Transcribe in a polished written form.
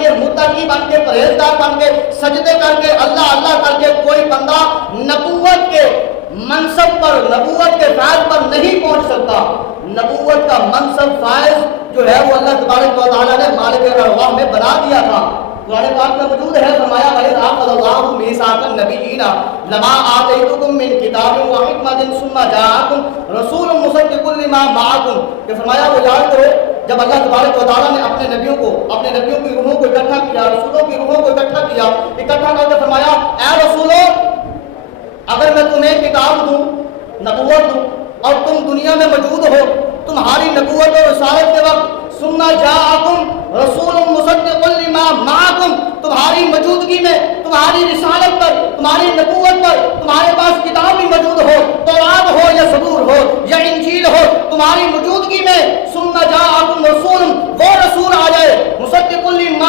کے، متقی بن کے، پرہیزگار بن کے، سجدے کر کے، اللہ اللہ کر کے کوئی بندہ نبوت کے منصب پر، نبوت کے فائز پر نہیں پہنچ سکتا۔ نبوت کا منصب فائز جو ہے وہ اللہ تبارک و تعالیٰ نے مالک ارواح میں بنا دیا تھا۔ قرآن پاک میں موجود ہے، فرمایا وَإِذْ أَخَذَ اللَّهُ مِيثَاقَ النَّبِيِّينَ لَمَا آتَيْتُكُم مِّن کِتَابٍ وَحِکْمَةٍ ثُمَّ جَاءَكُم رَّسُولٌ مُّصَدِّقٌ لِّمَا مَعَكُم، کہ فرمایا وہ یاد کرو جب اللہ تبارک و تعالیٰ نے اپنے نبیوں کی روحوں کو اکٹھا کیا، رسولوں کی روحوں کو اکٹھا کر کے فرمایا اے رسولو، اگر میں تمہیں کتاب دوں، نبوت دوں، اور تم دنیا میں موجود ہو، تمہاری نبوت اور رسالت کے وقت ثم جاءکم رسول مصدق لما معکم، تمہاری موجودگی میں، تمہاری رسالت پر، تمہاری نبوت پر، تمہارے پاس کتاب بھی موجود ہو، تورات ہو یا زبور ہو یا انجیل ہو، تمہاری موجودگی میں ثم جاءکم رسول، وہ رسول آ جائے مصدق لما